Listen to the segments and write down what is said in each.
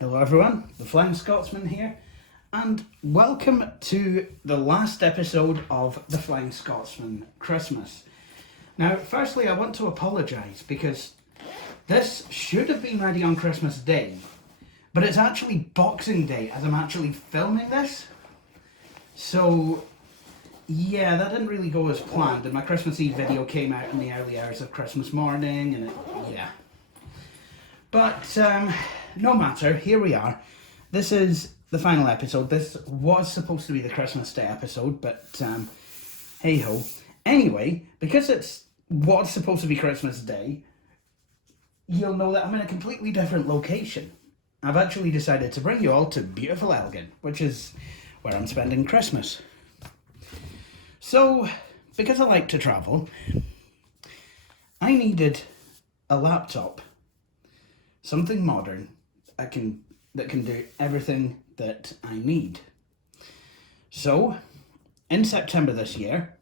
Hello everyone, the Flying Scotsman here, and welcome to the last episode of the Flying Scotsman Christmas. Now, firstly, I want to apologise because this should have been ready on Christmas Day, but it's actually Boxing Day as I'm actually filming this. So, yeah, that didn't really go as planned, and my Christmas Eve video came out in the early hours of Christmas morning, and yeah. But, no matter, here we are. This is the final episode. This was supposed to be the Christmas Day episode, but hey-ho. Anyway, because it's what's supposed to be Christmas Day, you'll know that I'm in a completely different location. I've actually decided to bring you all to beautiful Elgin, which is where I'm spending Christmas. So, because I like to travel, I needed a laptop, something modern that can do everything that I need. So, in September this year,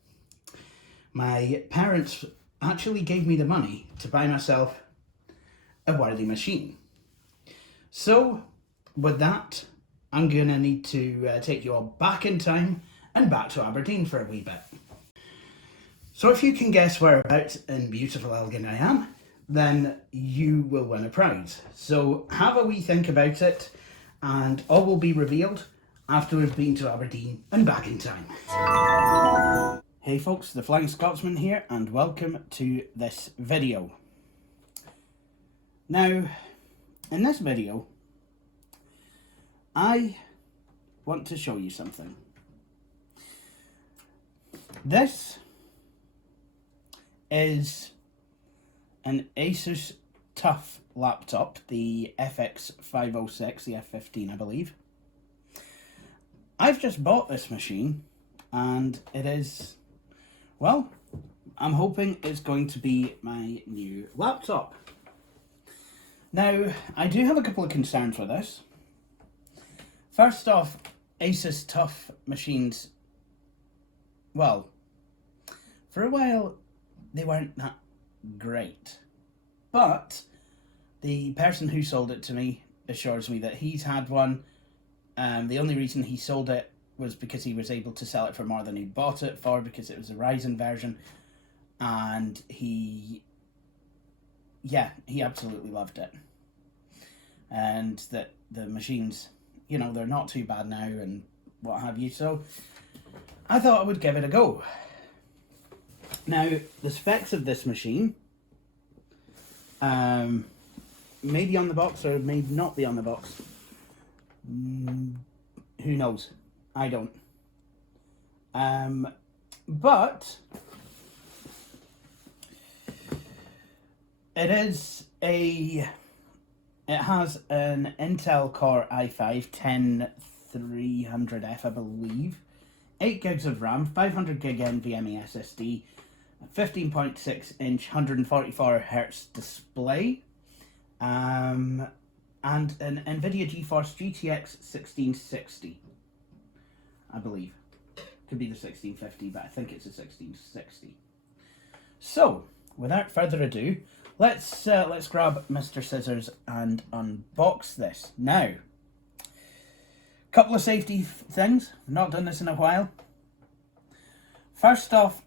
my parents actually gave me the money to buy myself a worthy machine. So, with that, I'm gonna need to take you all back in time and back to Aberdeen for a wee bit. So if you can guess whereabouts in beautiful Elgin I am, then you will win a prize. So have a wee think about it, and all will be revealed after we've been to Aberdeen and back in time. Hey folks, the Flying Scotsman here, and welcome to this video. Now, in this video, I want to show you something. This is an ASUS TUF laptop, the FX506, the F15 I believe. I've just bought this machine and it is, well, I'm hoping it's going to be my new laptop. Now, I do have a couple of concerns with this. First off, ASUS TUF machines, well, for a while they weren't that great, but the person who sold it to me assures me that he's had one. The only reason he sold it was because he was able to sell it for more than he bought it for, because it was a Horizon version, and he absolutely loved it, and that the machines, you know, they're not too bad now and what have you, so I thought I would give it a go. Now, the specs of this machine may be on the box or may not be on the box. Who knows? I don't. But it has an Intel Core i5-10300F, I believe, 8 gigs of RAM, 500 gig NVMe SSD, a 15.6 inch 144Hz display, and an NVIDIA GeForce GTX 1660, I believe. Could be the 1650, but I think it's a 1660. So, without further ado, let's grab Mr. Scissors and unbox this. Now, couple of safety things. I've not done this in a while. First off,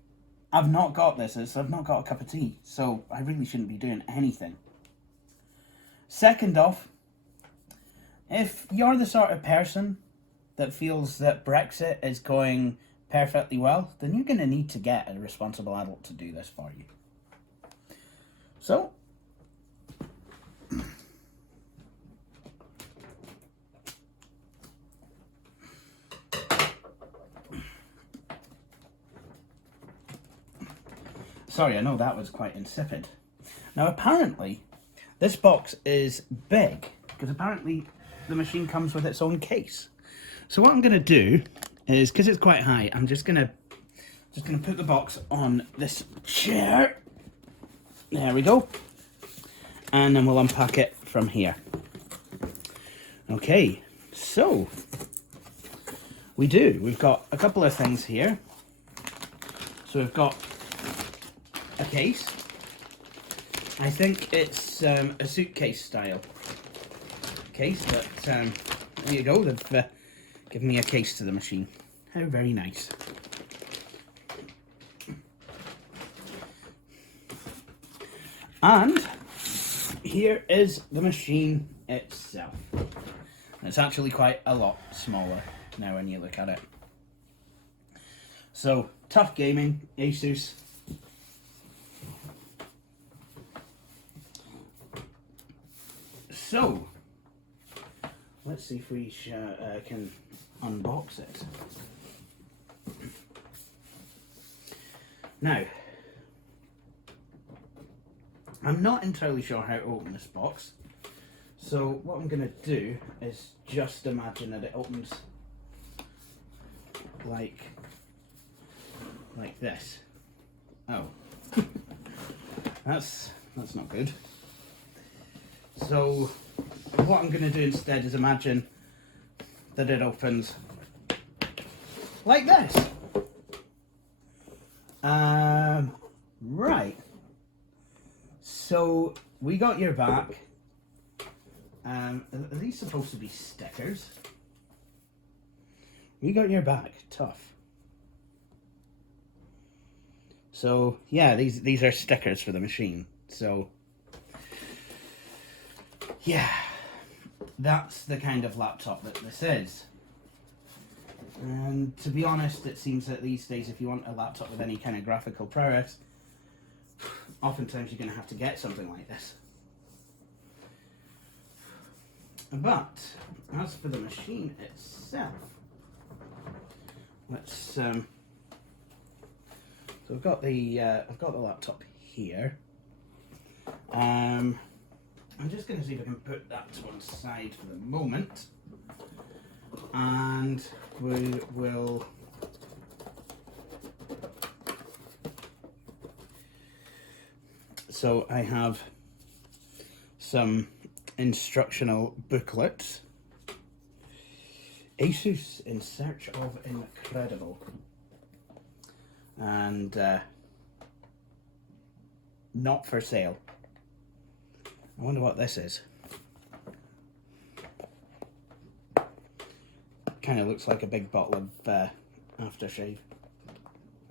I've not got this. I've not got a cup of tea, so I really shouldn't be doing anything. Second off, if you're the sort of person that feels that Brexit is going perfectly well, then you're going to need to get a responsible adult to do this for you. So, sorry, I know that was quite insipid. Now, apparently, this box is big, because apparently the machine comes with its own case. So what I'm going to do is, because it's quite high, I'm just going to put the box on this chair. There we go. And then we'll unpack it from here. Okay, so we've got a couple of things here. So we've got a case. I think it's a suitcase style. case, but there you go. They've given me a case to the machine. How very nice. And here is the machine itself. It's actually quite a lot smaller now when you look at it. So, TUF Gaming, ASUS. So, let's see if we can unbox it. Now, I'm not entirely sure how to open this box, so what I'm going to do is just imagine that it opens like this. Oh, that's not good. So what I'm going to do instead is imagine that it opens like this. Right. So we got your back. Are these supposed to be stickers? We got your back, TUF. So yeah, these are stickers for the machine. So yeah, that's the kind of laptop that this is. And to be honest, it seems that these days, if you want a laptop with any kind of graphical prowess, oftentimes you're going to have to get something like this. But as for the machine itself, let's so I've got the laptop here. I'm just going to see if I can put that to one side for the moment, and we will so I have some instructional booklets. ASUS in search of incredible, and not for sale. I wonder what this is. Kind of looks like a big bottle of aftershave.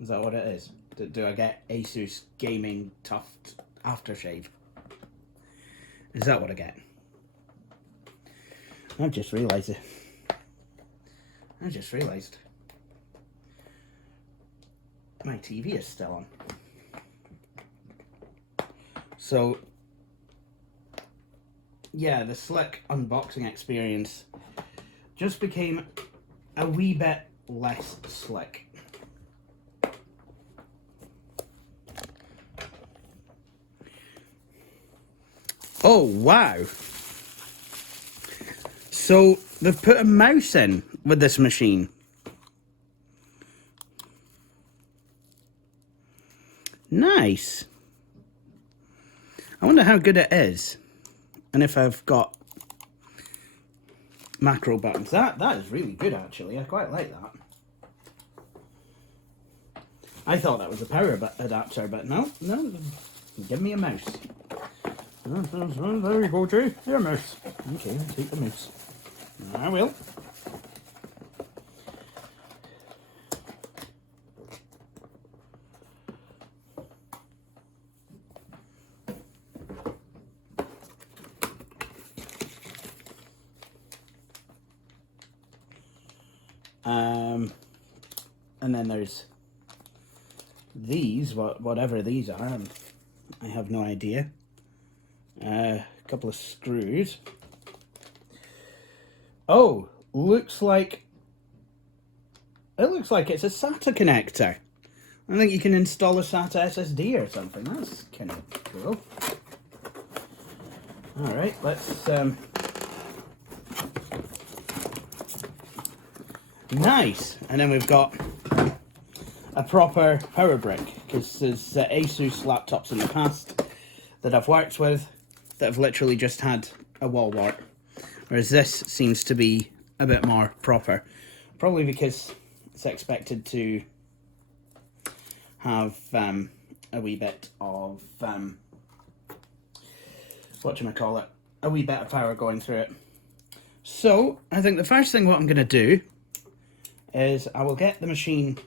Is that what it is? Do I get ASUS Gaming TUF aftershave? Is that what I get? I've just realised it. I just realised my TV is still on. So yeah, the slick unboxing experience just became a wee bit less slick. Oh wow! So they've put a mouse in with this machine. Nice. I wonder how good it is, and if I've got macro buttons. That is really good actually. I quite like that. I thought that was a power adapter, but no, give me a mouse. There you go, Jay. Here, mouse. Okay, I'll take the mouse. I will. And then there's these, whatever these are, I have no idea. A couple of screws. Oh, it looks like it's a SATA connector. I think you can install a SATA SSD or something. That's kind of cool. All right, let's. Nice, and then we've got a proper power brick, because there's ASUS laptops in the past that I've worked with that have literally just had a wall wart, whereas this seems to be a bit more proper, probably because it's expected to have a wee bit of a wee bit of power going through it. So I think the first thing what I'm going to do is I will get the machine.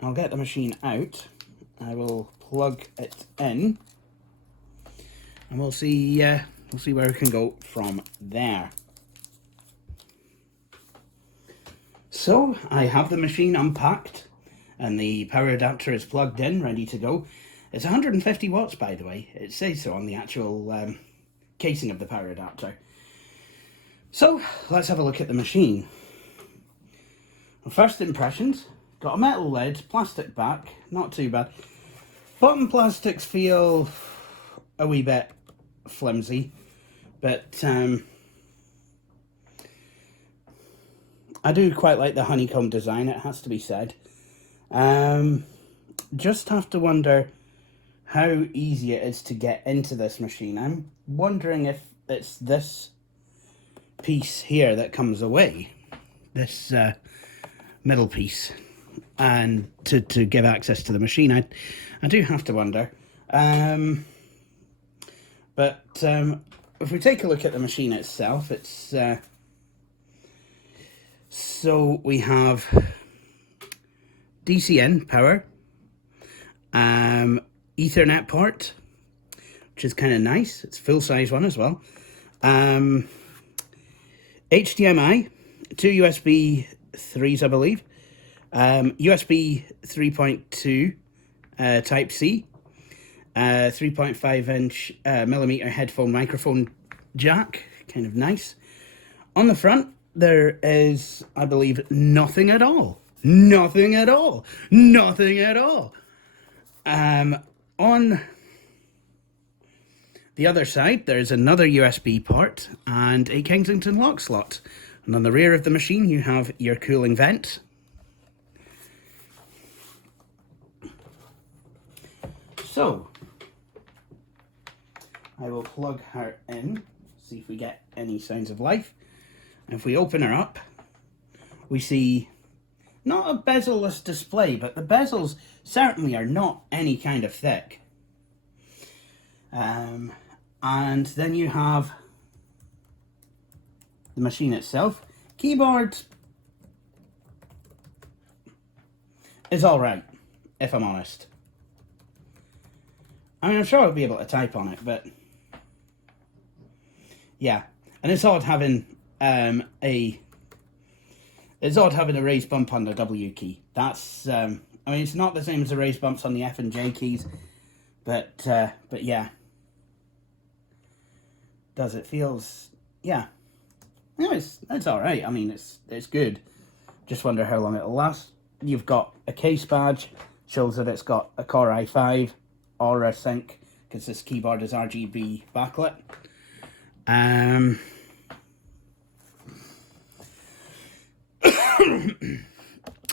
I'll get the machine out. I will plug it in, and we'll see where we can go from there. So I have the machine unpacked, and the power adapter is plugged in, ready to go. It's 150 watts, by the way. It says so on the actual casing of the power adapter. So let's have a look at the machine. Well, first impressions, got a metal lid, plastic back, not too bad. Bottom plastics feel a wee bit flimsy, but I do quite like the honeycomb design, it has to be said. Just have to wonder how easy it is to get into this machine. I'm wondering if it's this piece here that comes away, this middle piece, and to give access to the machine. I do have to wonder. But if we take a look at the machine itself, it's so we have DC-in power, Ethernet port, which is kind of nice. It's a full-size one as well. HDMI, 2 USB 3s, I believe. USB 3.2 Type-C, 3.5-inch millimeter headphone microphone jack, kind of nice. On the front, there is, I believe, nothing at all. Nothing at all. Nothing at all. On the other side, there's another USB port and a Kensington lock slot. And on the rear of the machine, you have your cooling vent. So, I will plug her in, see if we get any signs of life. And if we open her up, we see not a bezel-less display, but the bezels certainly are not any kind of thick. And then you have the machine itself. Keyboard is alright, if I'm honest. I mean, I'm sure I'll be able to type on it, but yeah. And it's odd having a raised bump on the W key. That's I mean, it's not the same as the raised bumps on the F and J keys, but yeah. It feels, yeah. No, it's all right. I mean, it's good. Just wonder how long it'll last. You've got a case badge, shows that it's got a Core i5 or a sync, because this keyboard is RGB backlit.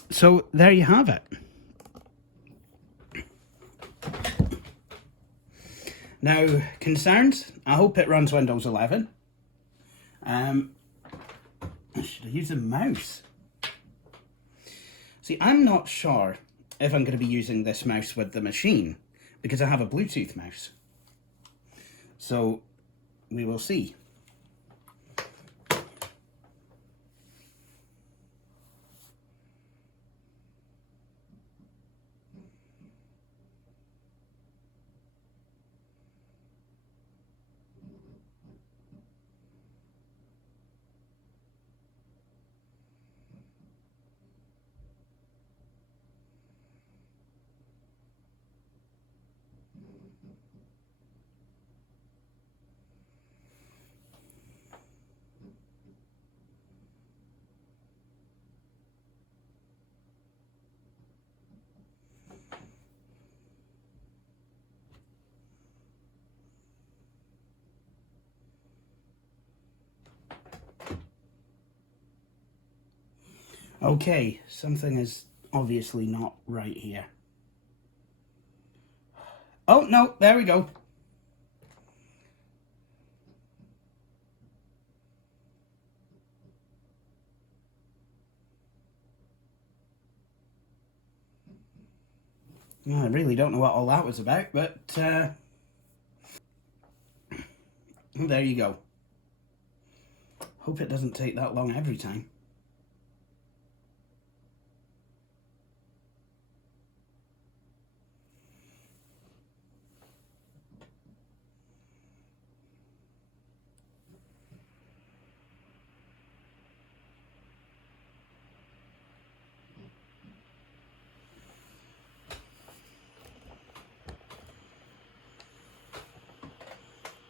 So there you have it. Now, concerns, I hope it runs Windows 11. Should I use a mouse? See, I'm not sure if I'm going to be using this mouse with the machine, because I have a Bluetooth mouse. So, we will see. Okay, something is obviously not right here. Oh, no, there we go. Well, I really don't know what all that was about, but there you go. Hope it doesn't take that long every time.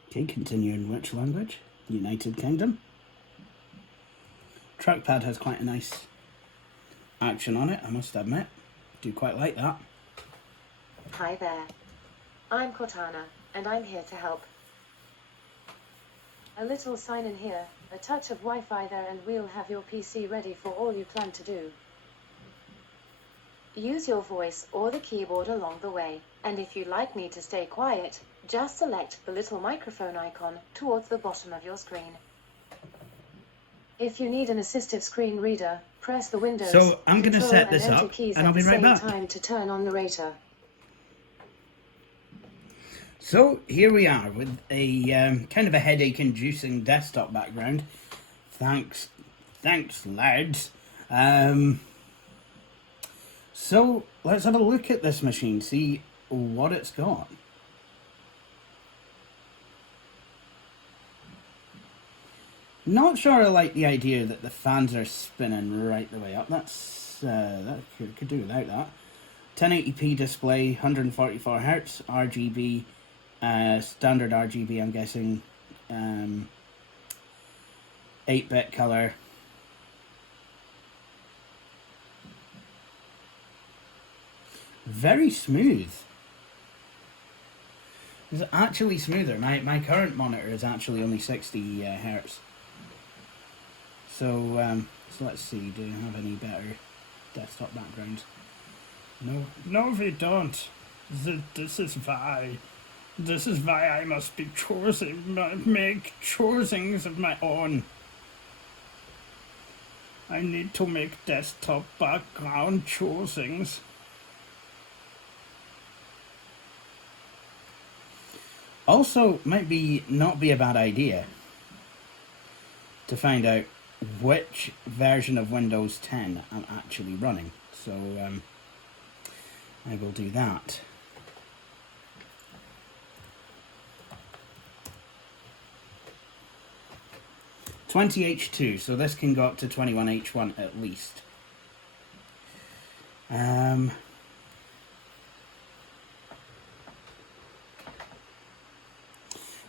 Okay, continue in which language? United Kingdom. Trackpad has quite a nice action on it, I must admit. Do quite like that. Hi there. I'm Cortana, and I'm here to help. A little sign in here, a touch of Wi-Fi there, and we'll have your PC ready for all you plan to do. Use your voice or the keyboard along the way, and if you'd like me to stay quiet, just select the little microphone icon towards the bottom of your screen. If you need an assistive screen reader, press the Windows, so I'm going to set this and up, keys and I'll be right back. Time to turn on narrator. So here we are with a kind of a headache-inducing desktop background. Thanks lads. So let's have a look at this machine, see what it's got. Not sure I like the idea that the fans are spinning right the way up. That's that could do without that. 1080p display, 144 Hz, RGB, standard RGB. I'm guessing 8-bit color. Very smooth. It's actually smoother. My current monitor is actually only 60 Hz. So let's see, do you have any better desktop backgrounds? No, we don't. This is why. This is why I must be make choosings of my own. I need to make desktop background choosings. Also, might not be a bad idea to find out which version of Windows 10 I'm actually running. So I will do that. $20H2, so this can go up to 21H1 at least.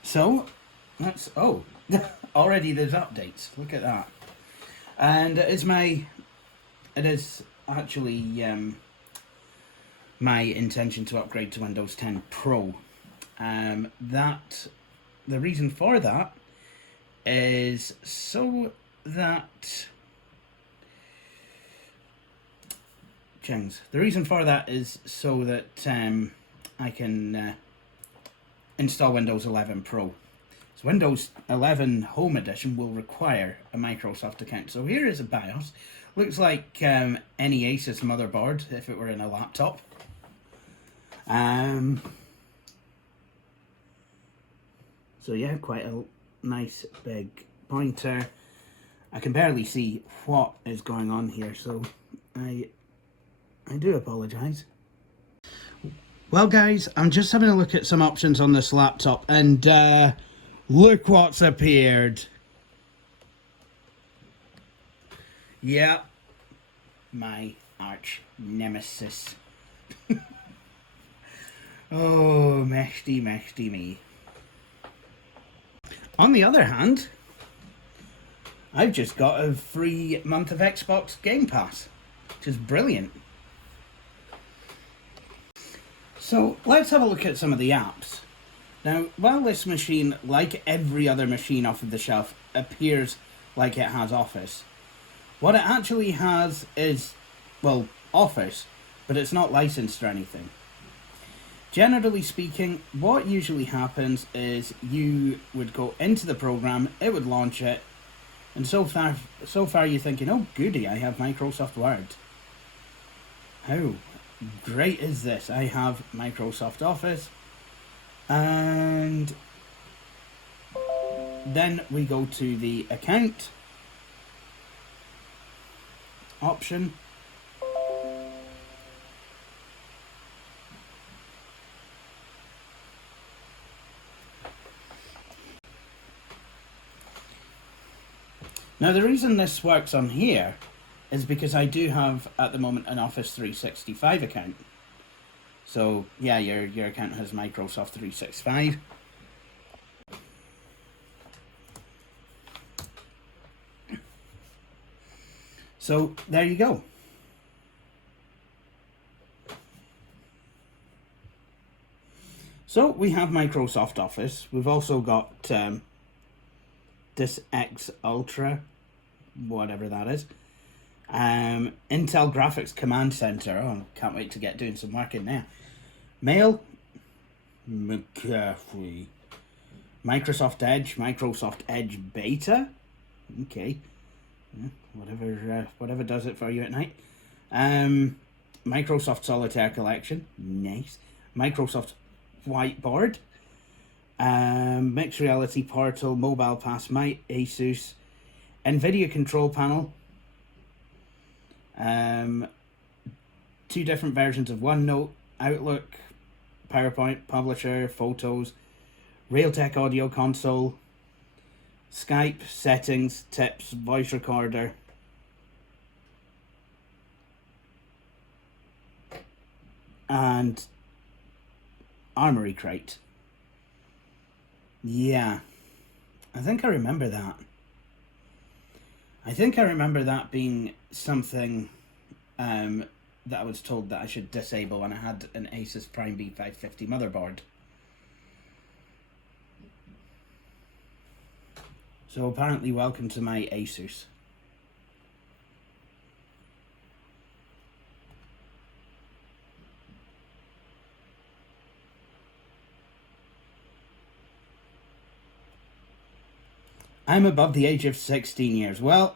So that's already there's updates. Look at that. And it is actually my intention to upgrade to Windows 10 Pro. The reason for that is so that I can install Windows 11 Pro. So Windows 11 Home Edition will require a Microsoft account. So here is a BIOS. Looks like any ASUS motherboard if it were in a laptop. So yeah, quite a nice big pointer. I can barely see what is going on here, so I do apologize. Well guys, I'm just having a look at some options on this laptop, and look what's appeared. Yeah, my arch nemesis. Oh, meshty me. On the other hand, I've just got a free month of Xbox Game Pass, which is brilliant. So let's have a look at some of the apps. Now, while this machine, like every other machine off of the shelf, appears like it has Office, what it actually has is, well, Office, but it's not licensed or anything. Generally speaking, what usually happens is you would go into the program, it would launch it, and so far you're thinking, oh goody, I have Microsoft Word. How great is this? I have Microsoft Office. And then we go to the account, option. Now the reason this works on here is because I do have at the moment an Office 365 account. So yeah, your account has Microsoft 365. So there you go. So we have Microsoft Office. We've also got this X Ultra, whatever that is. Intel Graphics Command Center. Oh, can't wait to get doing some work in there. Mail, Mcafee, Microsoft Edge Beta. Okay, whatever does it for you at night. Microsoft Solitaire Collection. Nice. Microsoft Whiteboard. Mixed Reality Portal, Mobile Pass, My ASUS, NVIDIA Control Panel, 2 different versions of OneNote, Outlook, PowerPoint, Publisher, Photos, Realtek Audio Console, Skype, Settings, Tips, Voice Recorder, and Armory Crate. Yeah, I think I remember that. I think I remember that being something that I was told that I should disable when I had an ASUS Prime B550 motherboard. So apparently welcome to my ASUS. I'm above the age of 16 years. Well,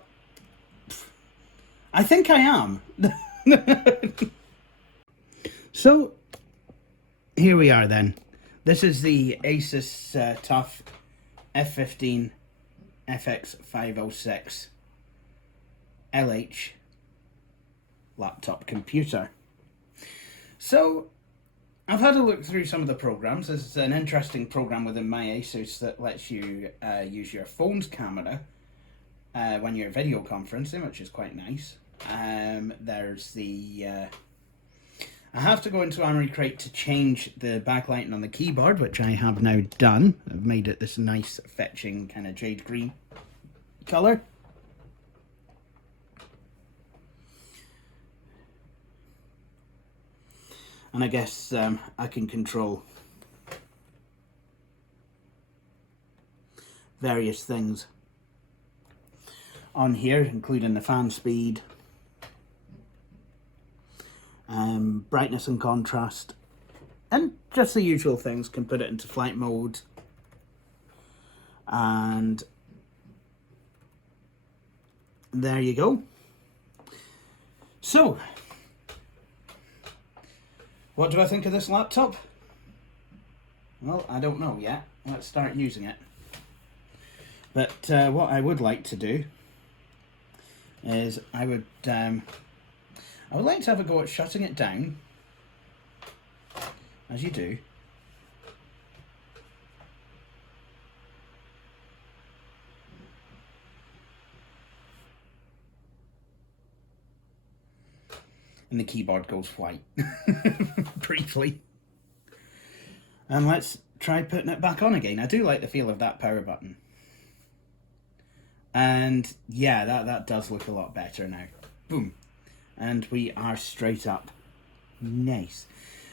I think I am. So, here we are then. This is the ASUS TUF F15 FX506LH laptop computer. So, I've had a look through some of the programs. There's an interesting program within my ASUS that lets you use your phone's camera when you're video conferencing, which is quite nice. There's the... I have to go into Armory Crate to change the backlighting on the keyboard, which I have now done. I've made it this nice, fetching kind of jade green colour. And I guess I can control various things on here, including the fan speed, brightness and contrast, and just the usual things. Can put it into flight mode, and there you go. So, what do I think of this laptop? Well, I don't know yet. Let's start using it. But what I would like to do is I would like to have a go at shutting it down, as you do. And the keyboard goes white briefly. And let's try putting it back on again. I do like the feel of that power button. And yeah, that does look a lot better now. Boom. And we are straight up. Nice.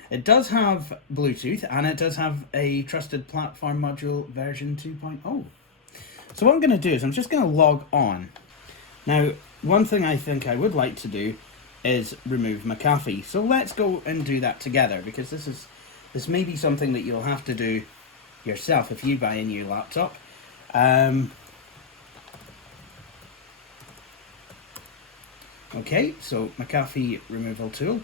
It does have Bluetooth, and it does have a trusted platform module version 2.0. So what I'm going to do is I'm just going to log on. Now, one thing I think I would like to do is remove Mcafee. So let's go and do that together, because this may be something that you'll have to do yourself if you buy a new laptop. Okay, so Mcafee Removal tool.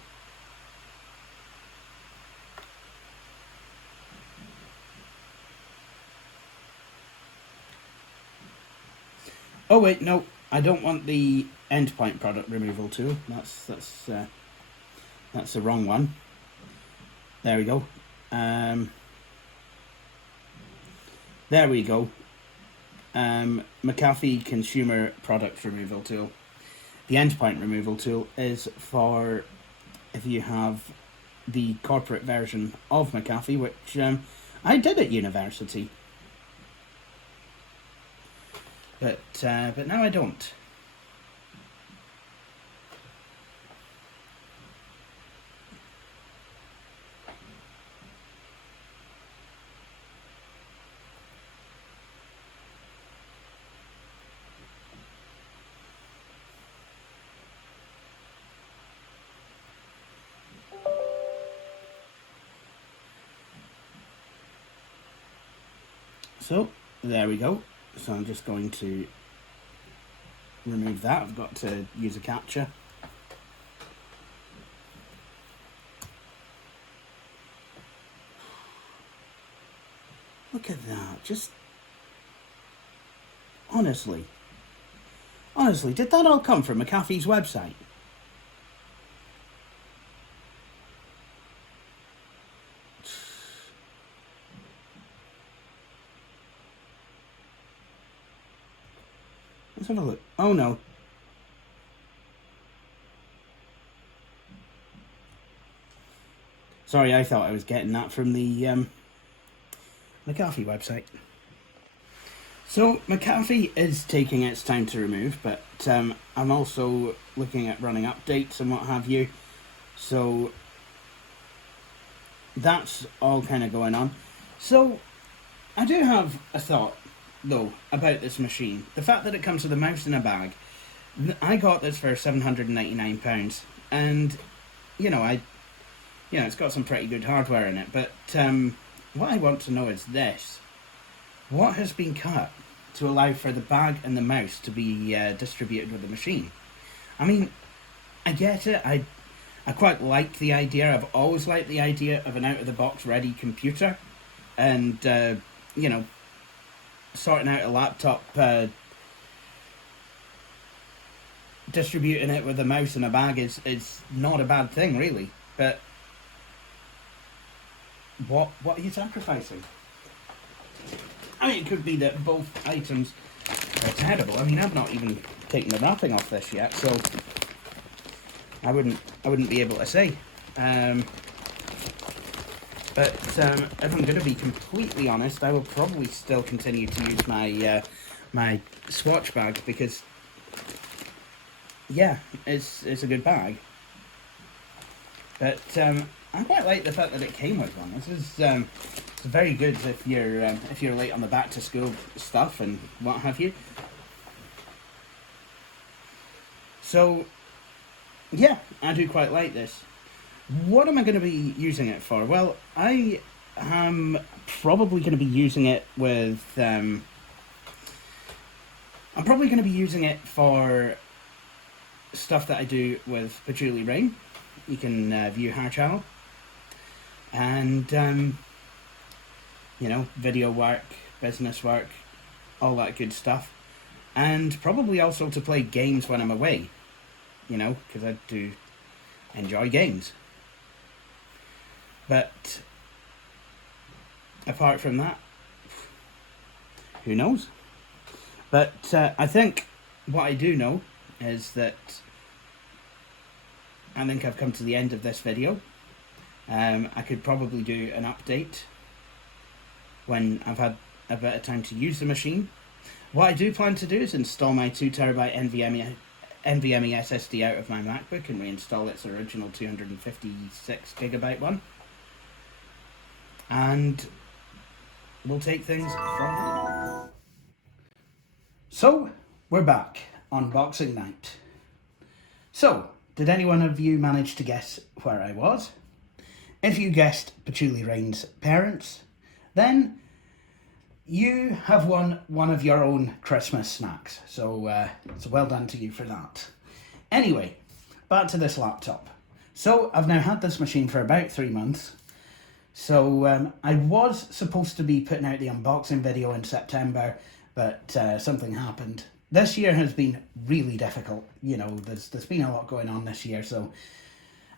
Oh wait, no, I don't want the endpoint product removal tool. That's the wrong one. There we go. There we go. Mcafee consumer product removal tool. The endpoint removal tool is for if you have the corporate version of Mcafee, which I did at university, but now I don't. So there we go. So I'm just going to remove that. I've got to use a capture. Look at that. Just honestly, did that all come from Mcafee's website? Let's have a look. Oh no. Sorry, I thought I was getting that from the Mcafee website. So Mcafee is taking its time to remove, but I'm also looking at running updates and what have you. So that's all kind of going on. So I do have a thought though about this machine. The fact that it comes with a mouse in a bag. I got this for £799, and it's got some pretty good hardware in it. But what I want to know is this: what has been cut to allow for the bag and the mouse to be distributed with the machine? I mean, I get it. I quite like the idea. I've always liked the idea of an out-of-the-box ready computer, and sorting out a laptop, distributing it with a mouse and a bag is not a bad thing, really. But what are you sacrificing? I mean, it could be that both items are terrible. I mean, I've not even taken the wrapping off this yet, so I wouldn't be able to say. But if I'm going to be completely honest, I will probably still continue to use my my Swatch bag, because yeah, it's a good bag. But I quite like the fact that it came with one. This is it's very good if you're late on the back to school stuff and what have you. So yeah, I do quite like this. What am I going to be using it for? Well, I am probably going to be using it with... I'm probably going to be using it for stuff that I do with Patchouli Rain. You can view her channel. And, video work, business work, all that good stuff. And probably also to play games when I'm away. Because I do enjoy games. But apart from that, who knows? But I think what I do know is that I think I've come to the end of this video. I could probably do an update when I've had a bit of time to use the machine. What I do plan to do is install my 2TB NVMe SSD out of my MacBook and reinstall its original 256GB one. And we'll take things from there. So, we're back on Boxing Night. So, did anyone of you manage to guess where I was? If you guessed Patchouli Rain's parents, then you have won one of your own Christmas snacks. So well done to you for that. Anyway, back to this laptop. So, I've now had this machine for about 3 months. So I was supposed to be putting out the unboxing video in September, but something happened this year has been really difficult. You know, there's been a lot going on this year, so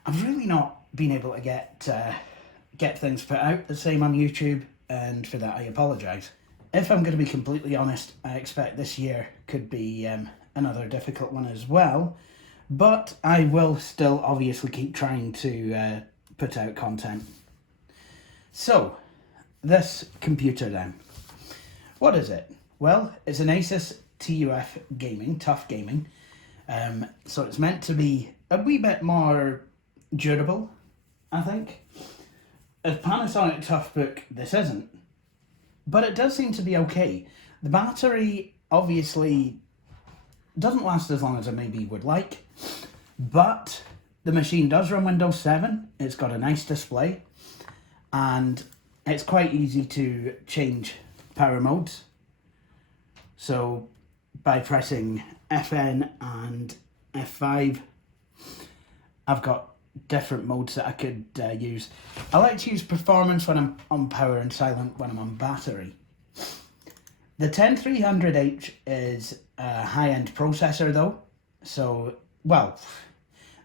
I've really not been able to get things put out the same on YouTube, and for that I apologise. If I'm going to be completely honest, I expect this year could be another difficult one as well, but I will still obviously keep trying to put out content. So, this computer then. What is it? Well, it's an ASUS TUF gaming, TUF gaming. So it's meant to be a wee bit more durable, I think. A Panasonic TUFbook, this isn't. But it does seem to be okay. The battery obviously doesn't last as long as I maybe would like, but the machine does run Windows 7. It's got a nice display, and it's quite easy to change power modes. So by pressing FN and F5, I've got different modes that I could use. I like to use performance when I'm on power and silent when I'm on battery. The 10300H is a high-end processor though, so, well,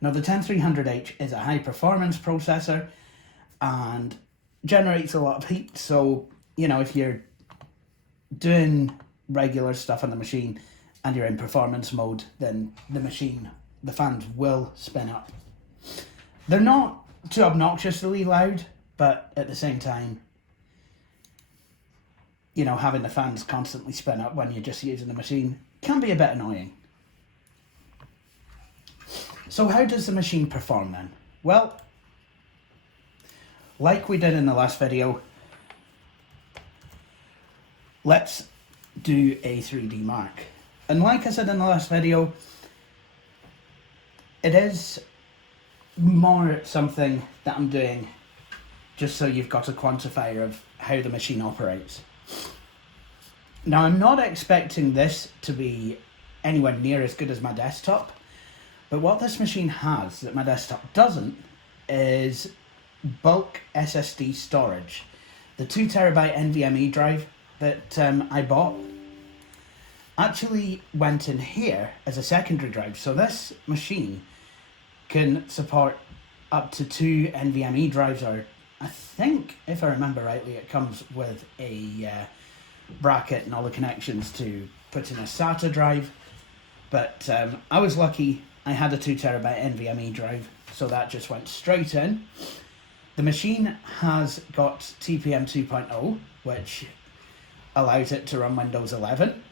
no, the 10300H is a high-performance processor and generates a lot of heat, so, you know, if you're doing regular stuff on the machine and you're in performance mode, then the fans will spin up. They're not too obnoxiously loud, but at the same time, you know, having the fans constantly spin up when you're just using the machine can be a bit annoying. So how does the machine perform then? Well, like we did in the last video, let's do a 3D mark. And like I said in the last video, it is more something that I'm doing just so you've got a quantifier of how the machine operates. Now, I'm not expecting this to be anywhere near as good as my desktop, but what this machine has that my desktop doesn't is bulk SSD storage. The 2TB NVMe drive that I bought actually went in here as a secondary drive, so this machine can support up to 2 NVMe drives, or I think, if I remember rightly, it comes with a bracket and all the connections to put in a SATA drive. But I was lucky, I had a 2TB NVMe drive, so that just went straight in. The machine has got TPM 2.0, which allows it to run Windows 11,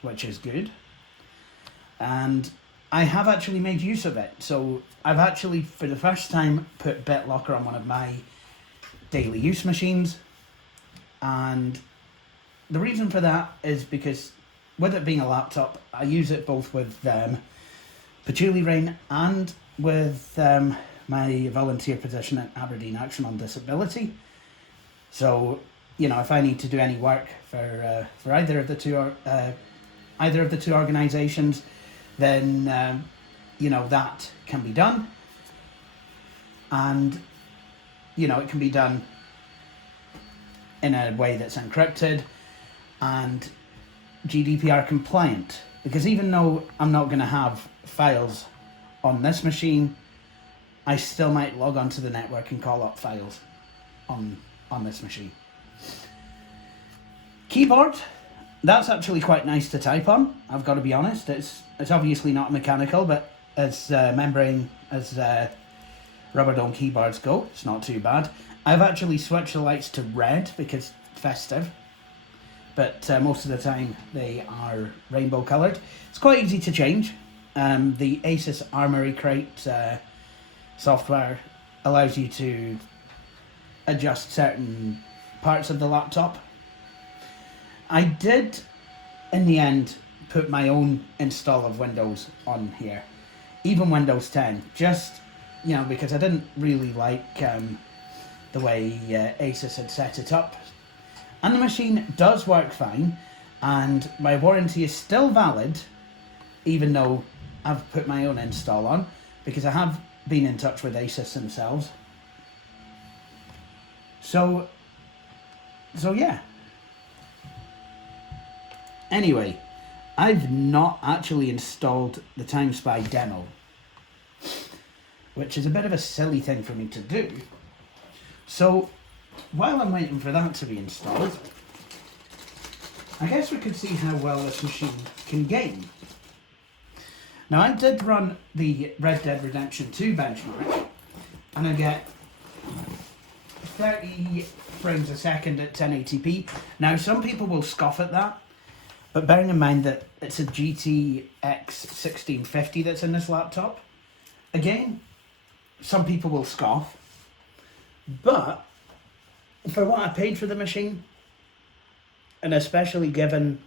which is good. And I have actually made use of it. So I've actually, for the first time, put BitLocker on one of my daily use machines. And the reason for that is because with it being a laptop, I use it both with Patchouli Rain and with my volunteer position at Aberdeen Action on Disability. So, you know, if I need to do any work for either of the two organisations, then you know, that can be done, and you know, it can be done in a way that's encrypted and GDPR compliant, because even though I'm not going to have files on this machine, I still might log onto the network and call up files on this machine. Keyboard, that's actually quite nice to type on, I've got to be honest. It's obviously not mechanical, but as membrane, as rubber dome keyboards go, it's not too bad. I've actually switched the lights to red because festive, but most of the time they are rainbow coloured. It's quite easy to change. The ASUS Armoury Crate software allows you to adjust certain parts of the laptop. I did, in the end, put my own install of Windows on here, even Windows 10, just, you know, because I didn't really like the way ASUS had set it up. And the machine does work fine, and my warranty is still valid, even though I've put my own install on, because I have been in touch with ASUS themselves. So yeah. Anyway, I've not actually installed the Time Spy demo, which is a bit of a silly thing for me to do. So while I'm waiting for that to be installed, I guess we could see how well this machine can game. Now, I did run the Red Dead Redemption 2 benchmark, and I get 30 frames a second at 1080p. Now, some people will scoff at that, but bearing in mind that it's a GTX 1650 that's in this laptop, again, some people will scoff, but for what I paid for the machine, and especially given,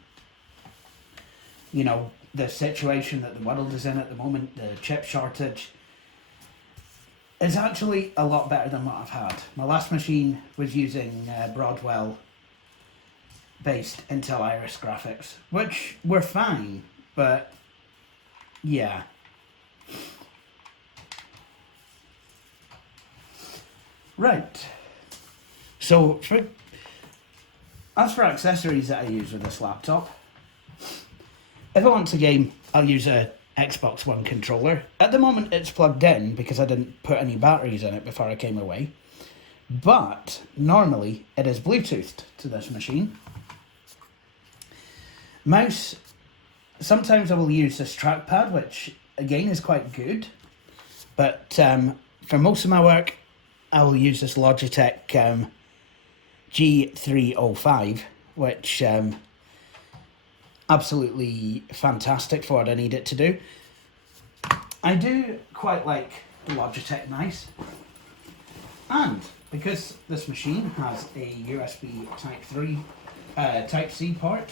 you know, the situation that the world is in at the moment, the chip shortage, is actually a lot better than what I've had. My last machine was using Broadwell-based Intel Iris graphics, which were fine, but yeah. Right. So, as for accessories that I use with this laptop, if I want to game, I'll use a Xbox One controller. At the moment it's plugged in because I didn't put any batteries in it before I came away. But normally it is Bluetoothed to this machine. Mouse, sometimes I will use this trackpad, which again is quite good. But for most of my work, I will use this Logitech G305, which absolutely fantastic for what I need it to do. I do quite like the Logitech mice, and because this machine has a USB Type C port,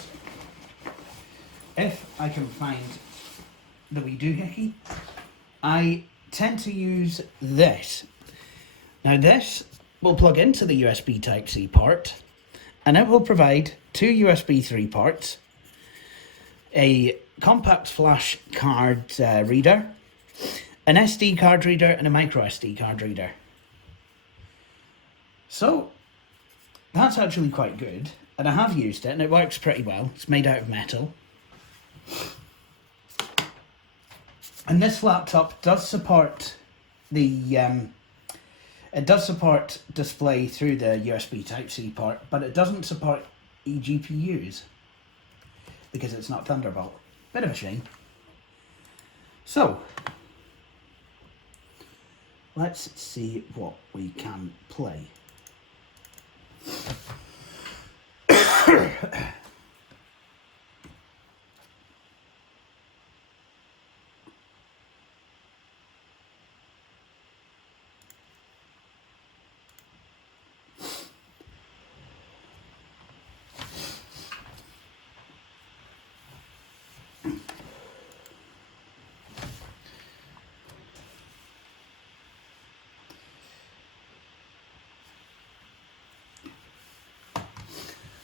if I can find the wee doohickey, I tend to use this. Now this will plug into the USB Type C port, and it will provide two USB 3 ports, a compact flash card reader, an SD card reader, and a micro SD card reader. So that's actually quite good, and I have used it and it works pretty well. It's made out of metal. And this laptop does support the it does support display through the USB Type-C port, but it doesn't support eGPUs because it's not Thunderbolt. Bit of a shame. So, let's see what we can play.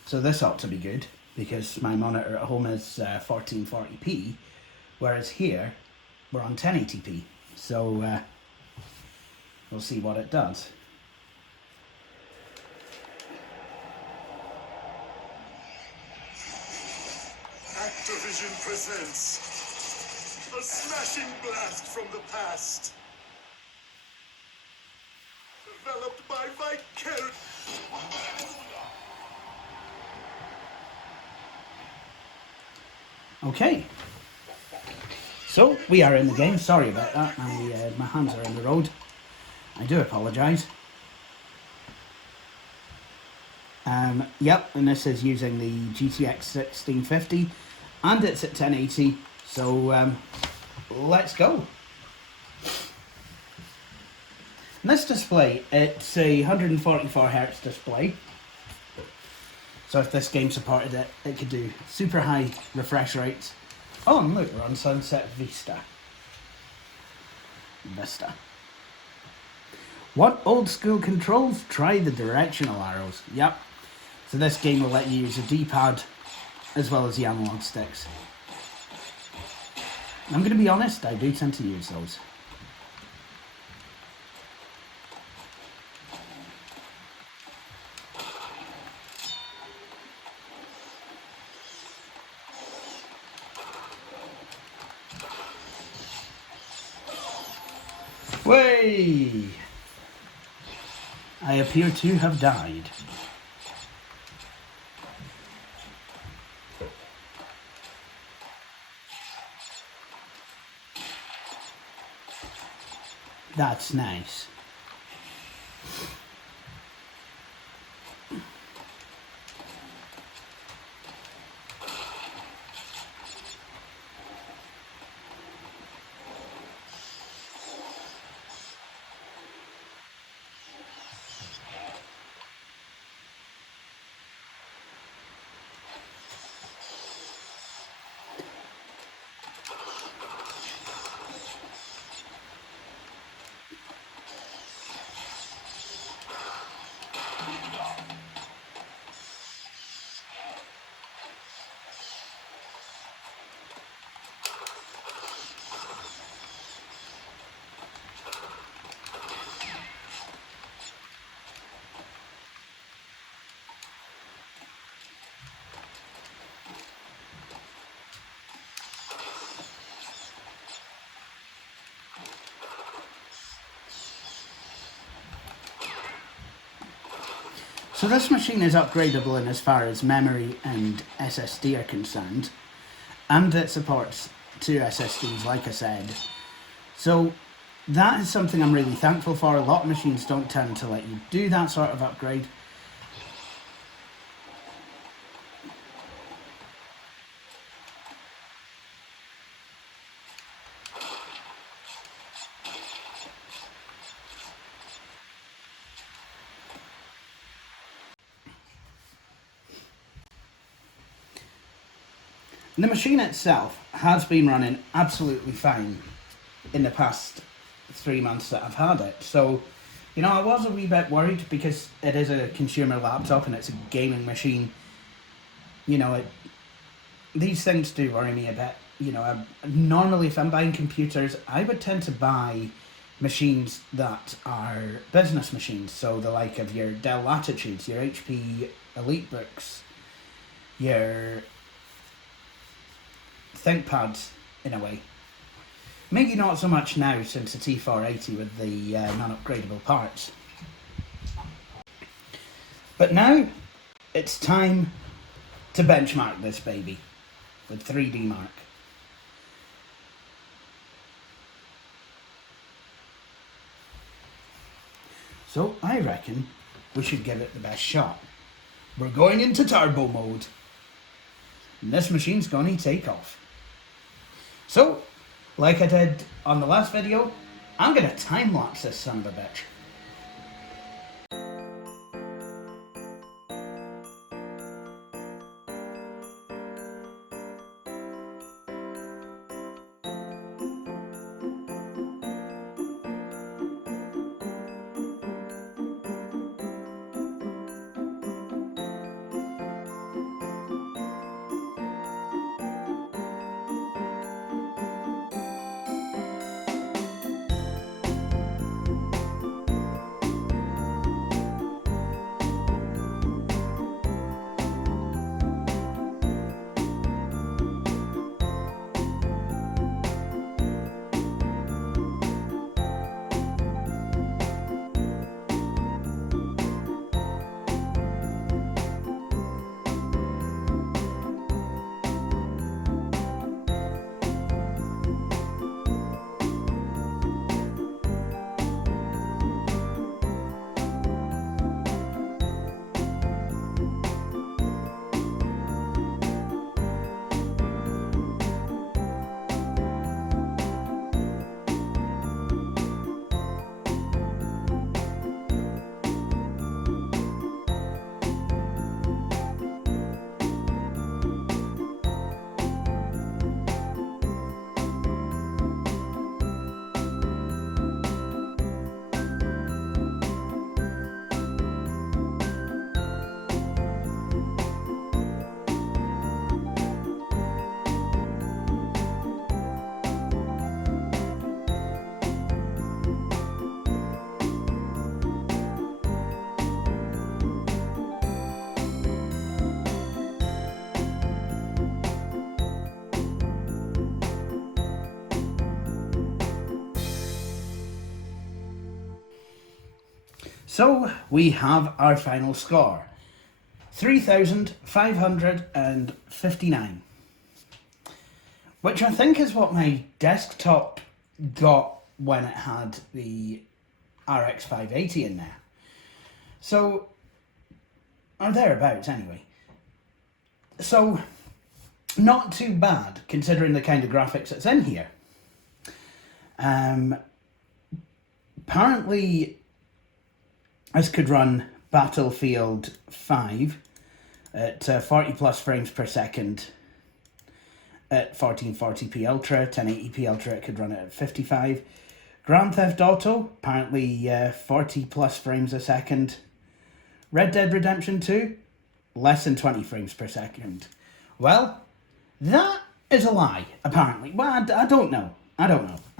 So this ought to be good, because my monitor at home is 1440p, whereas here we're on 1080p. So we'll see what it does. Activision presents a smashing blast from the past. Developed by Vicarious. Okay, so we are in the game. Sorry about that, my hands are in the road. I do apologise. Yep, and this is using the GTX 1650, and it's at 1080, so let's go. And this display, it's a 144Hz display. So if this game supported it, it could do super high refresh rates. Oh, and look, we're on Sunset Vista. What old school controls? Try the directional arrows. Yep. So this game will let you use a D-pad as well as the analog sticks. I'm going to be honest, I do tend to use those. Way! I appear to have died. That's nice. So this machine is upgradable in as far as memory and SSD are concerned, and it supports 2 SSDs, like I said. So that is something I'm really thankful for. A lot of machines don't tend to let you do that sort of upgrade. The machine itself has been running absolutely fine in the past 3 months that I've had it. So, you know, I was a wee bit worried because it is a consumer laptop and it's a gaming machine. You know, these things do worry me a bit. You know, normally if I'm buying computers, I would tend to buy machines that are business machines. So the like of your Dell Latitudes, your HP EliteBooks, your ThinkPads in a way. Maybe not so much now since the T480 with the non-upgradable parts. But now it's time to benchmark this baby with 3D Mark. So I reckon we should give it the best shot. We're going into turbo mode. And this machine's going to take off. So, like I did on the last video, I'm going to time-lapse this son of a bitch. So we have our final score, 3,559, which I think is what my desktop got when it had the RX 580 in there. So, or thereabouts anyway. So, not too bad considering the kind of graphics that's in here. Apparently, this could run Battlefield 5 at 40 plus frames per second at 1440p Ultra, 1080p Ultra, it could run it at 55. Grand Theft Auto, apparently 40 plus frames a second. Red Dead Redemption 2, less than 20 frames per second. Well, that is a lie, apparently. Well, I don't know. I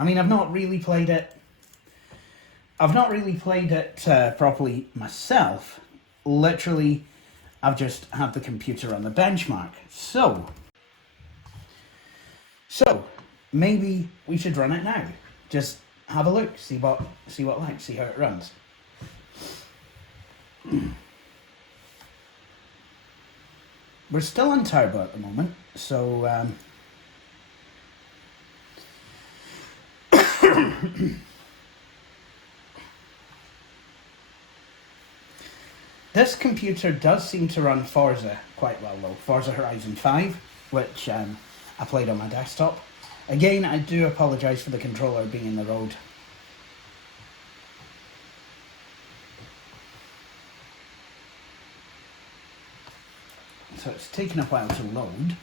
mean, I've not really played it. Properly myself. Literally, I've just had the computer on the benchmark. So maybe we should run it now. Just have a look, see how it runs. We're still on turbo at the moment, so this computer does seem to run Forza quite well though. Forza Horizon 5, which I played on my desktop. Again, I do apologise for the controller being in the road. So it's taken a while to load,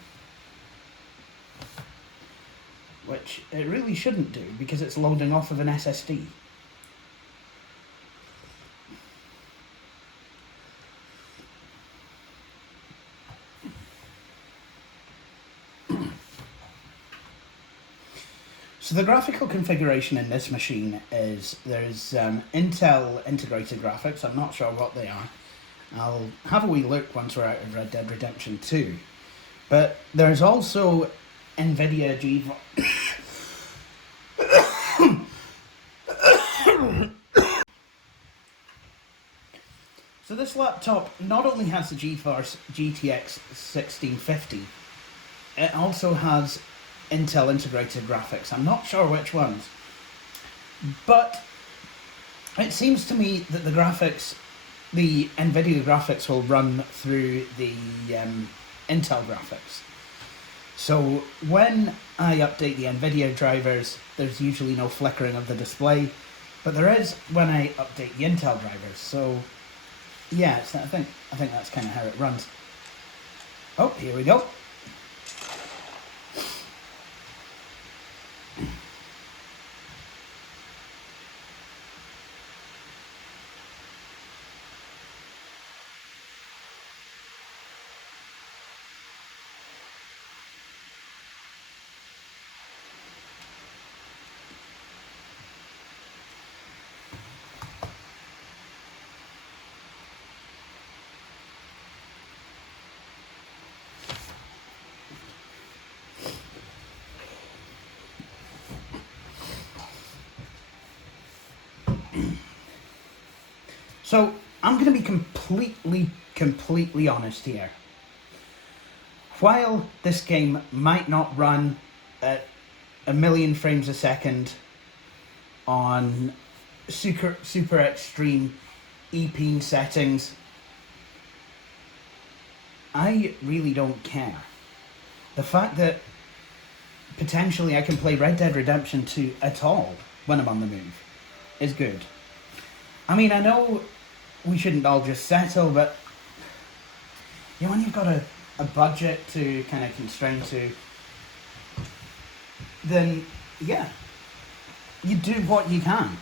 which it really shouldn't do because it's loading off of an SSD. So the graphical configuration in this machine is there's Intel integrated graphics. I'm not sure what they are. I'll have a wee look once we're out of Red Dead Redemption 2. But there's also NVIDIA So this laptop not only has the GeForce GTX 1650, it also has Intel integrated graphics. I'm not sure which ones, but it seems to me that the NVIDIA graphics will run through the Intel graphics. So when I update the NVIDIA drivers, there's usually no flickering of the display, but there is when I update the Intel drivers. So yeah, I think that's kind of how it runs. Oh, here we go. So, I'm going to be completely honest here. While this game might not run at 1,000,000 frames a second on super extreme EPEAN settings, I really don't care. The fact that potentially I can play Red Dead Redemption 2 at all when I'm on the move is good. I mean, I know we shouldn't all just settle, but you know, when you've got a budget to kind of constrain to, then yeah, you do what you can.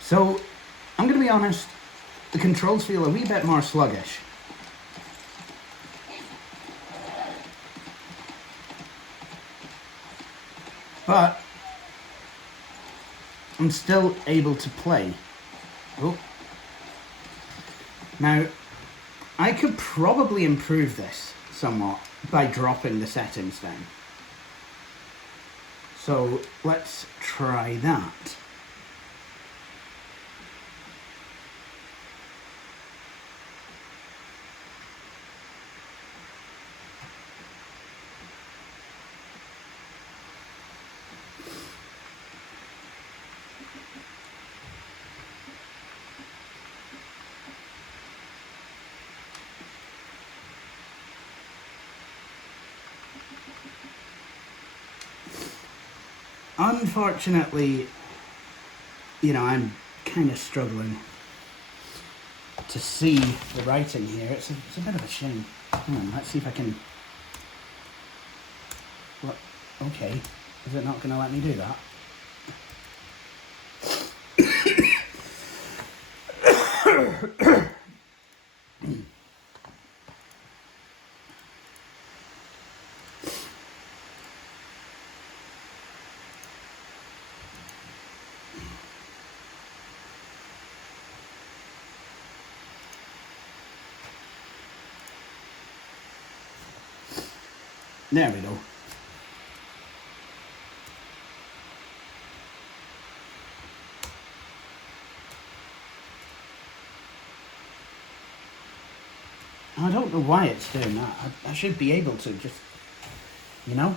So, I'm going to be honest, the controls feel a wee bit more sluggish. But I'm still able to play. Oh. Now, I could probably improve this somewhat by dropping the settings down. So let's try that. Unfortunately, you know, I'm kind of struggling to see the writing here. It's a bit of a shame. Hang on, let's see if I can... What? Okay, is it not going to let me do that? There we go. I don't know why it's doing that. I should be able to just, you know?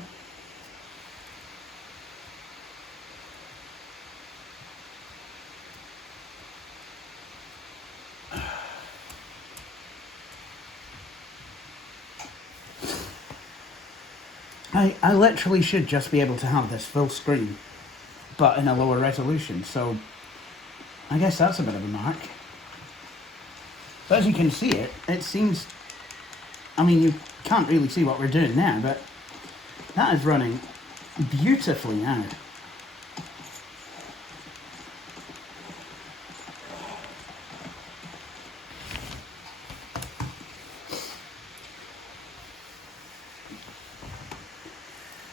I literally should just be able to have this full screen, but in a lower resolution, so I guess that's a bit of a mark. But as you can see it seems, I mean, you can't really see what we're doing now, but that is running beautifully now.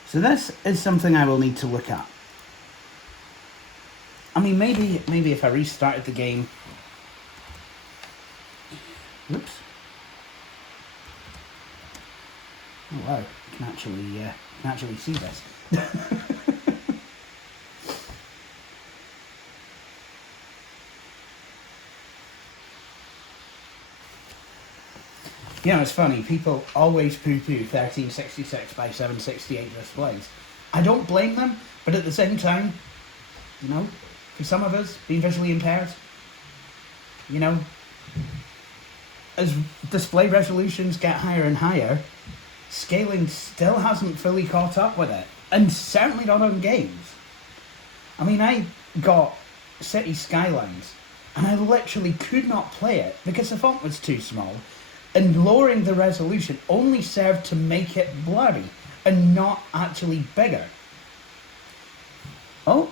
So this is something I will need to look at. I mean, maybe if I restarted the game. Whoops. Oh wow, I can actually see this. You know, it's funny, people always poo-poo 1366 by 768 displays. I don't blame them, but at the same time, you know, for some of us, being visually impaired, you know, as display resolutions get higher and higher, scaling still hasn't fully caught up with it, and certainly not on games. I mean, I got City Skylines, and I literally could not play it because the font was too small, and lowering the resolution only served to make it blurry and not actually bigger. Oh,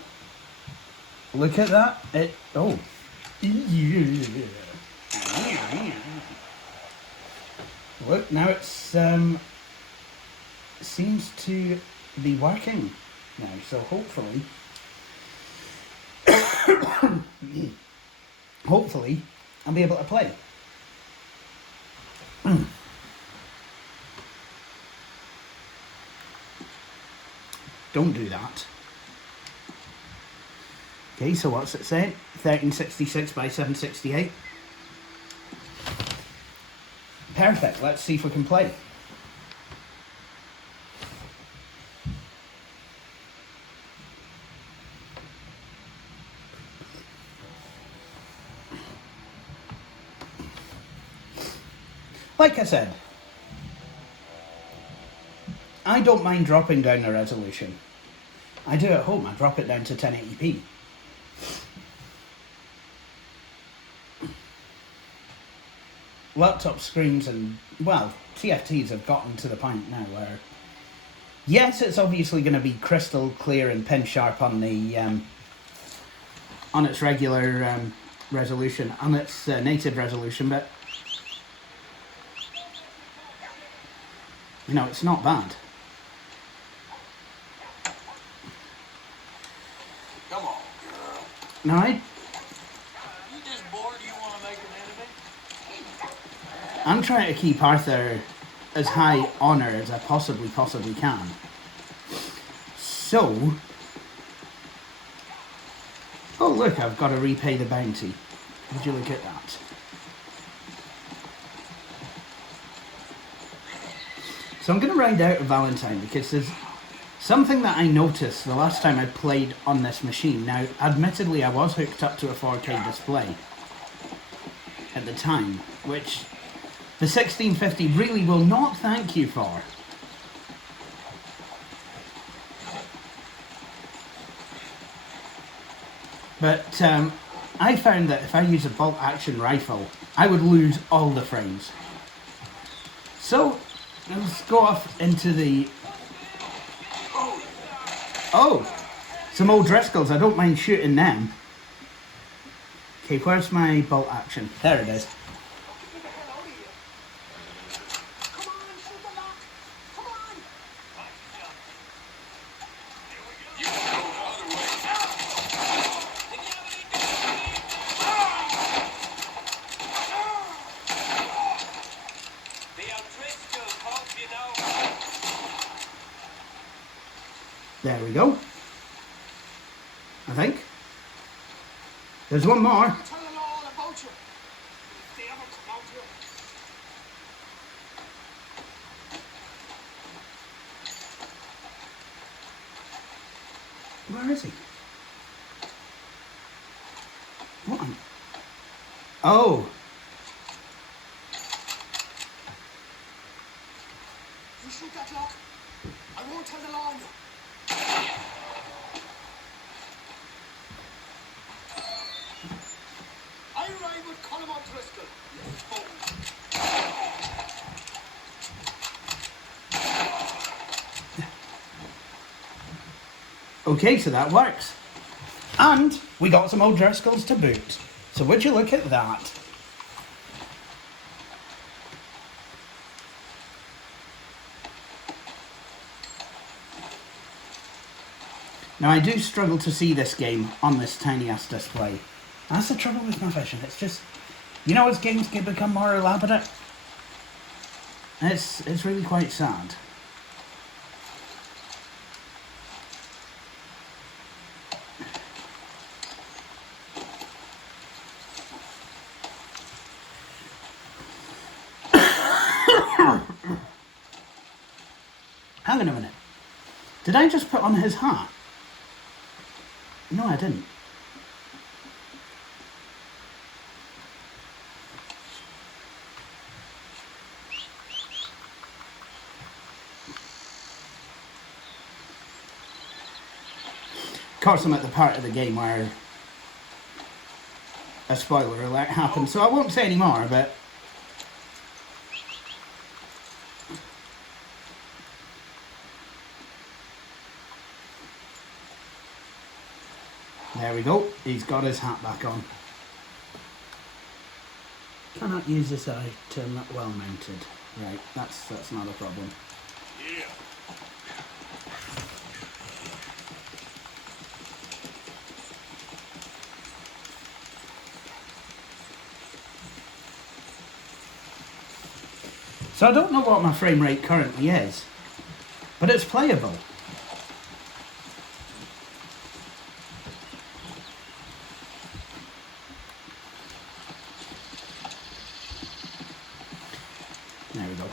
look at that. Oh. Look, now it's seems to be working now, so hopefully hopefully I'll be able to play. Don't do that. Okay, so what's it saying? 1366 by 768. Perfect, let's see if we can play. Like I said, I don't mind dropping down the resolution. I do at home, I drop it down to 1080p. Laptop screens and, well, TFTs have gotten to the point now where, yes, it's obviously going to be crystal clear and pin sharp on the on its regular resolution, on its native resolution, but you know, it's not bad. Come on, girl. Now You just bored? You want to make an enemy? I'm trying to keep Arthur as high honour as I possibly can. So... Oh look, I've got to repay the bounty. Would you look at that? So I'm going to ride out of Valentine because there's something that I noticed the last time I played on this machine. Now, admittedly, I was hooked up to a 4K display at the time, which the 1650 really will not thank you for. But I found that if I use a bolt action rifle, I would lose all the frames. So, let's go off into the... Oh! Some old Driscolls, I don't mind shooting them. Okay, where's my bolt action? There it is. There we go. I think. There's one more. Where is he? What? Oh. You shoot that lock. I won't tell the law on you. I ride with Colin O'Driscoll. Okay, so that works. And we got some old Driscolls to boot. So would you look at that? Now I do struggle to see this game on this tiny ass display. That's the trouble with my vision. It's just, you know, as games can become more elaborate, it's really quite sad. Hang on a minute. Did I just put on his hat? No, I didn't. Of course, I'm at the part of the game where a spoiler alert happens, so I won't say any more, but... There we go, he's got his hat back on. Cannot use this item well mounted. Right, that's not a problem. Yeah. So I don't know what my frame rate currently is, but it's playable. There we go.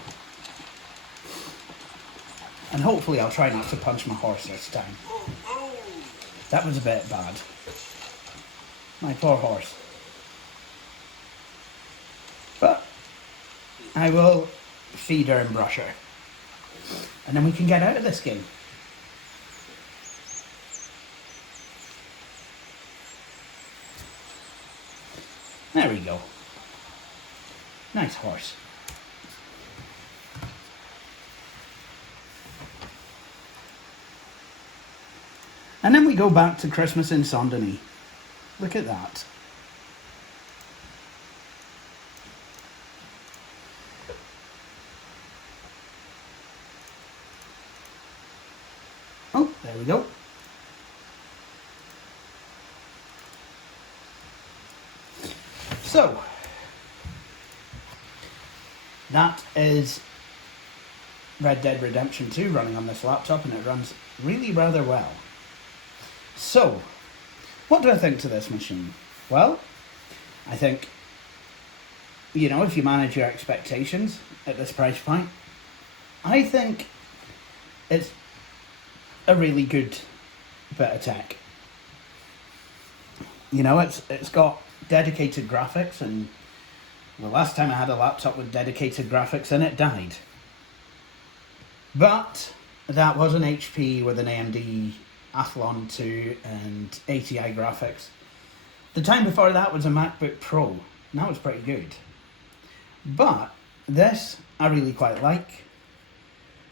And hopefully I'll try not to punch my horse this time. That was a bit bad. My poor horse. But I will feed her and brush her. And then we can get out of this game. There we go. Nice horse. And then we go back to Christmas in Saint-Denis. Look at that. Oh, there we go. So, that is Red Dead Redemption 2 running on this laptop, and it runs really rather well. So, what do I think to this machine? Well, I think, you know, if you manage your expectations at this price point, I think it's a really good bit of tech. You know, it's got dedicated graphics, and the last time I had a laptop with dedicated graphics in it died. But that was an HP with an AMD Athlon 2 and ATI graphics. The time before that was a MacBook Pro, and that was pretty good. But this I really quite like.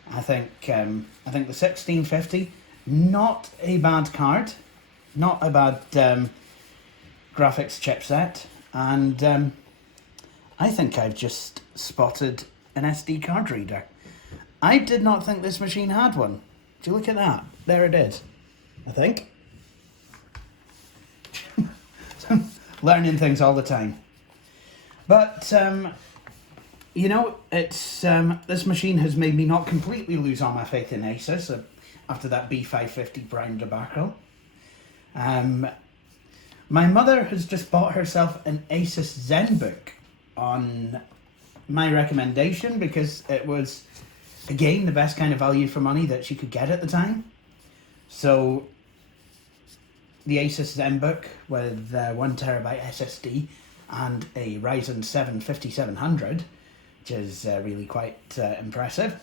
I think the 1650, not a bad card, not a bad graphics chipset, and I think I've just spotted an SD card reader. I did not think this machine had one. Do you look at that? There it is, I think. Learning things all the time. But, you know, it's this machine has made me not completely lose all my faith in ASUS after that B550 Prime debacle. My mother has just bought herself an ASUS ZenBook on my recommendation because it was, again, the best kind of value for money that she could get at the time. So the Asus ZenBook with 1TB SSD and a Ryzen 7 5700, which is really quite impressive.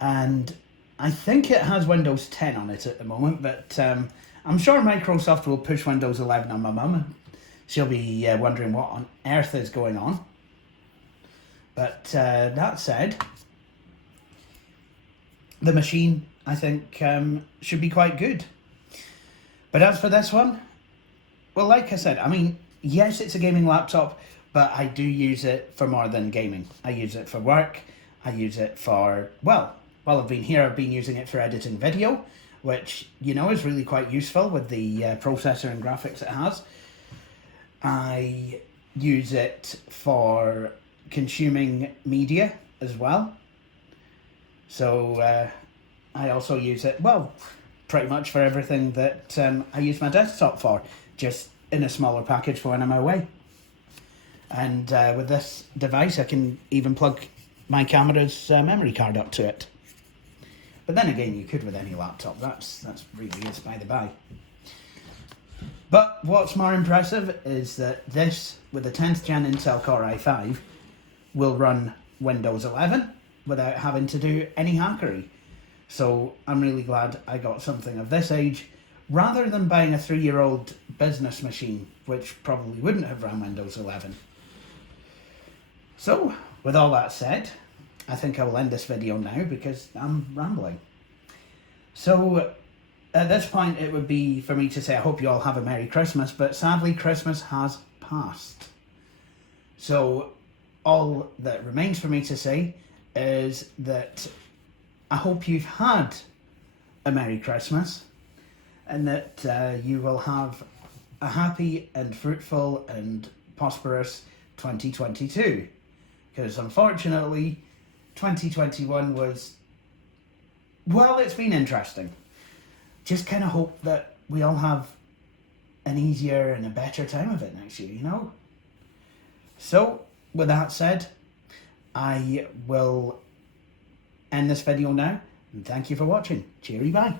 And I think it has Windows 10 on it at the moment, but I'm sure Microsoft will push Windows 11 on my mum. She'll be wondering what on earth is going on. But that said, the machine, I think, should be quite good. But as for this one, well, like I said, I mean, yes, it's a gaming laptop, but I do use it for more than gaming. I use it for work. I use it for, well, while I've been here, I've been using it for editing video, which, you know, is really quite useful with the processor and graphics it has. I use it for consuming media as well. So I also use it, well, pretty much for everything that I use my desktop for, just in a smaller package for when I'm away. And with this device, I can even plug my camera's memory card up to it. But then again, you could with any laptop. That's really is by the by. But what's more impressive is that this, with a 10th gen Intel Core i5, will run Windows 11 without having to do any hackery. So I'm really glad I got something of this age, rather than buying a 3-year-old business machine, which probably wouldn't have run Windows 11. So, with all that said, I think I will end this video now because I'm rambling. So, at this point it would be for me to say I hope you all have a Merry Christmas, but sadly Christmas has passed. So, all that remains for me to say is that I hope you've had a Merry Christmas and that you will have a happy and fruitful and prosperous 2022. Because unfortunately, 2021 was, well, it's been interesting. Just kind of hope that we all have an easier and a better time of it next year, you know? So, with that said, I will end this video now, and thank you for watching. Cheery bye.